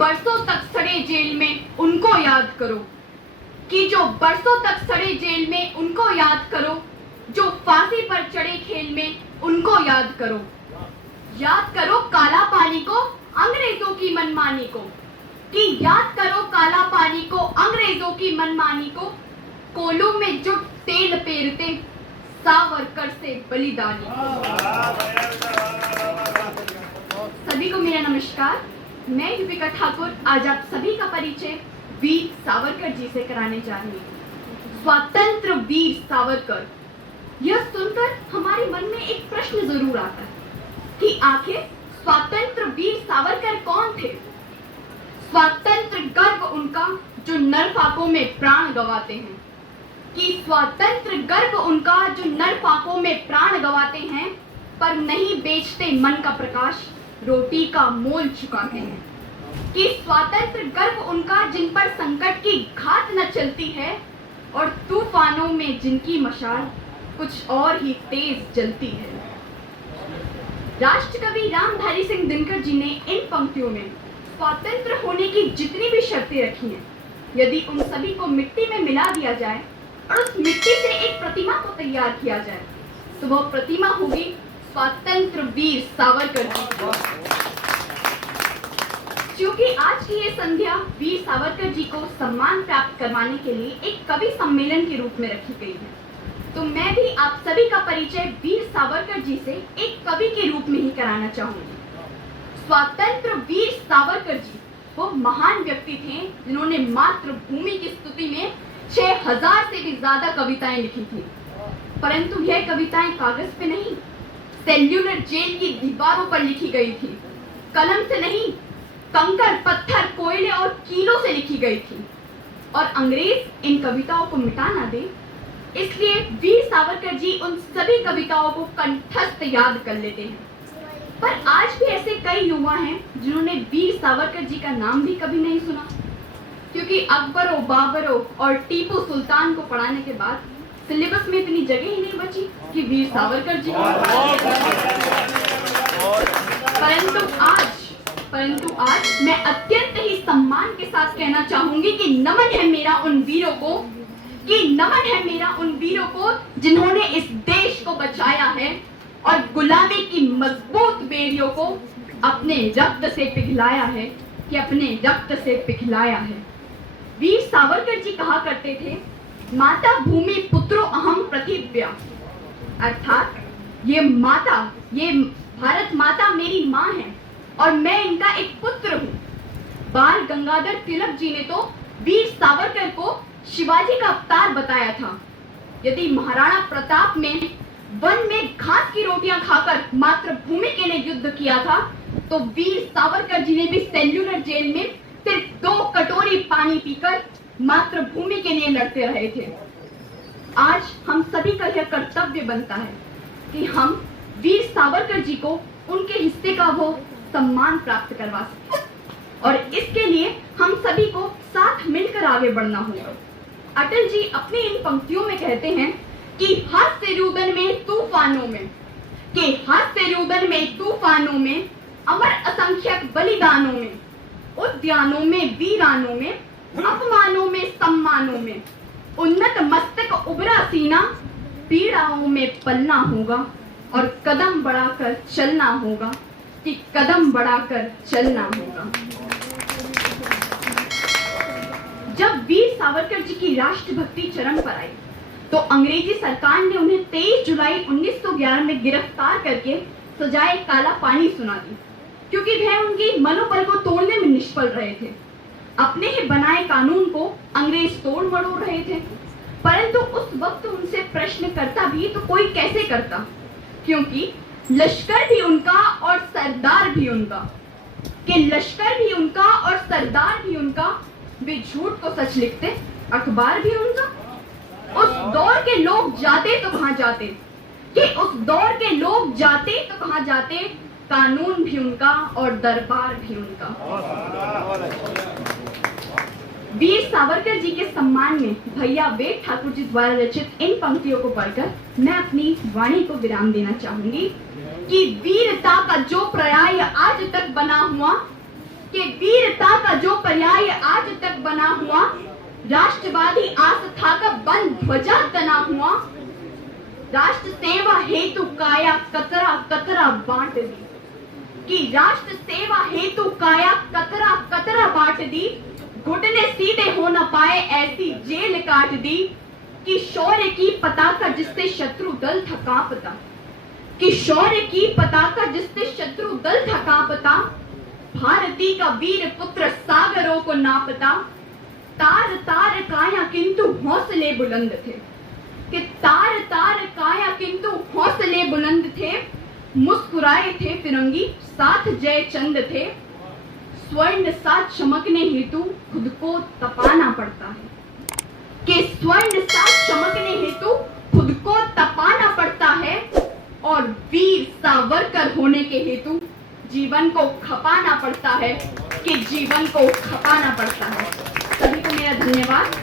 बरसों तक सड़े जेल में उनको याद करो, कि जो बरसों तक सड़े जेल में उनको याद करो, जो फांसी पर चढ़े खेल में उनको याद करो। याद करो काला पानी को, अंग्रेजों की मनमानी को, कि याद करो काला पानी को, अंग्रेजों की मनमानी को, कोलों में जो तेल पेरते सावरकर से बलिदानी। सभी को मेरा नमस्कार। मैं युविका ठाकुर आज आप सभी का परिचय वीर सावरकर जी से कराने जा रही हूँ। स्वतंत्र वीर सावरकर, यह सुनकर हमारे मन में एक प्रश्न जरूर आता है कि आखिर स्वतंत्र वीर सावरकर कौन थे। स्वतंत्र गर्व उनका जो नरफाकों में प्राण गंवाते हैं, कि स्वतंत्र गर्व उनका जो नरफाकों में प्राण गंवाते हैं, पर नहीं बेचते मन का प्रकाश, रोटी का मोल चुकाते हैं। कि स्वतंत्र गर्व उनका जिन पर संकट की घात न चलती है, और तूफानों में जिनकी मशाल कुछ और ही तेज जलती है। राष्ट्रकवि रामधारी सिंह दिनकर जी ने इन पंक्तियों में स्वतंत्र होने की जितनी भी शर्तें रखी हैं, यदि उन सभी को मिट्टी में मिला दिया जाए और उस मिट्टी से एक प्रतिमा को तैयार किया जाए, तो वह प्रतिमा होगी स्वतंत्र वीर सावरकर जी। क्योंकि आज की ये संध्या वीर सावरकर जी को सम्मान प्राप्त करवाने के लिए एक कवि सम्मेलन के रूप में रखी गई है, तो मैं भी आप सभी का परिचय वीर सावरकर जी से एक कवि के रूप में ही कराना चाहूंगी। स्वतंत्र वीर सावरकर जी वो महान व्यक्ति थे जिन्होंने मातृभूमि की स्तुति में 6000 से भी ज्यादा कविताएं लिखी थी। परंतु यह कविताएं कागज पे नहीं, सेल्यूलर जेल की दीवारों पर लिखी गई थी। कलम से नहीं, कंकड़, पत्थर, कोयले और कीलों से लिखी गई थी। और अंग्रेज इन कविताओं को मिटा ना दे, इसलिए वीर सावरकर जी उन सभी कविताओं को कंठस्थ याद कर लेते हैं। पर आज भी ऐसे कई युवा हैं जिन्होंने वीर सावरकर जी का नाम भी कभी नहीं सुना, क्योंकि अकबरों, बाबरों और टीपू सुल्तान को पढ़ाने के बाद सिलेबस में इतनी जगह ही नहीं बची कि वीर सावरकर जी। परंतु आज मैं अत्यंत ही सम्मान के साथ कहना चाहूंगी कि नमन है मेरा उन वीरों को, जिन्होंने इस देश को बचाया है और गुलामी की मजबूत बेड़ियों को अपने रक्त से पिघलाया है। वीर सावरकर जी कहा करते थे, माता भूमि पुत्रो अहम पृथिव्या, अर्थात ये भारत माता मेरी माँ है और मैं इनका एक पुत्र हूँ। बाल गंगाधर तिलक जी ने तो वीर सावरकर को शिवाजी का अवतार बताया था। यदि महाराणा प्रताप ने वन में घास की रोटियां खाकर मातृभूमि के लिए युद्ध किया था, तो वीर सावरकर जी ने भी सेल्यूलर जेल में सिर्फ 2 कटोरी पानी पीकर मातृभूमि के लिए लड़ते रहे थे। आज हम सभी का यह कर्तव्य बनता है कि हम वीर सावरकर जी को उनके हिस्से का वो सम्मान प्राप्त करवा सकें, और इसके लिए हम सभी को साथ मिलकर आगे बढ़ना होगा। अटल जी अपनी इन पंक्तियों में कहते हैं कि हास्य रुदन में तूफानों में, अमर असंख्यक बलिदानों में, उद्यानों में, वीरानों में, अपमानों में, सम्मानों में, उन्नत मस्तक उबरा सीना, पीड़ाओं में पलना होगा और कदम बढ़ाकर चलना होगा, कि कदम बढ़ाकर चलना होगा। जब वीर सावरकर जी की राष्ट्रभक्ति चरम पर आई, तो अंग्रेजी सरकार ने उन्हें 23 जुलाई 1911 में गिरफ्तार करके सजाए काला पानी सुना दी, क्योंकि वह उनकी मनोबल को तोड़ने में निष्फल रहे थे। अपने ही बनाए कानून को अंग्रेज तोड़ मरोड़ रहे थे। परंतु उस वक्त उनसे प्रश्न करता भी तो कोई कैसे करता, क्योंकि लश्कर भी उनका और सरदार भी उनका, वे झूठ को सच लिखते, अखबार भी उनका। उस दौर के लोग जाते तो कहां जाते, कानून भी उनका और दरबार भी उनका। वीर सावरकर जी के सम्मान में भैया वेद ठाकुर जी द्वारा रचित इन पंक्तियों को पढ़कर मैं अपनी वाणी को विराम देना चाहूंगी कि वीरता का जो पर्याय आज तक बना हुआ, कि वीरता का पर्याय आज तक बना हुआ, राष्ट्रवादी आस्था का बंद ध्वजा तना हुआ, राष्ट्र सेवा हेतु काया कतरा कतरा बांट दी, कि राष्ट्र सेवा हेतु काया कतरा कतरा बांट दी, घुटने सीधे हो न पाए ऐसी जेल काट दी, कि शौर्य की पताका जिससे शत्रु दल था कांपता, कि शौर्य की पताका जिससे शत्रु दल था कांपता, भारती का वीर पुत्र सागरों को नापता, तार तार काया किंतु हौसले बुलंद थे, कि तार तार काया किंतु हौसले बुलंद थे, मुस्कुराए थे फिरंगी साथ जय चंद थे, स्वर्ण साथ चमकने हेतु खुद को तपाना पड़ता है, कि स्वर्ण साथ चमकने हेतु खुद को तपाना पड़ता है, और वीर सावरकर होने के हेतु जीवन को खपाना पड़ता है, कि जीवन को खपाना पड़ता है। सभी को मेरा धन्यवाद।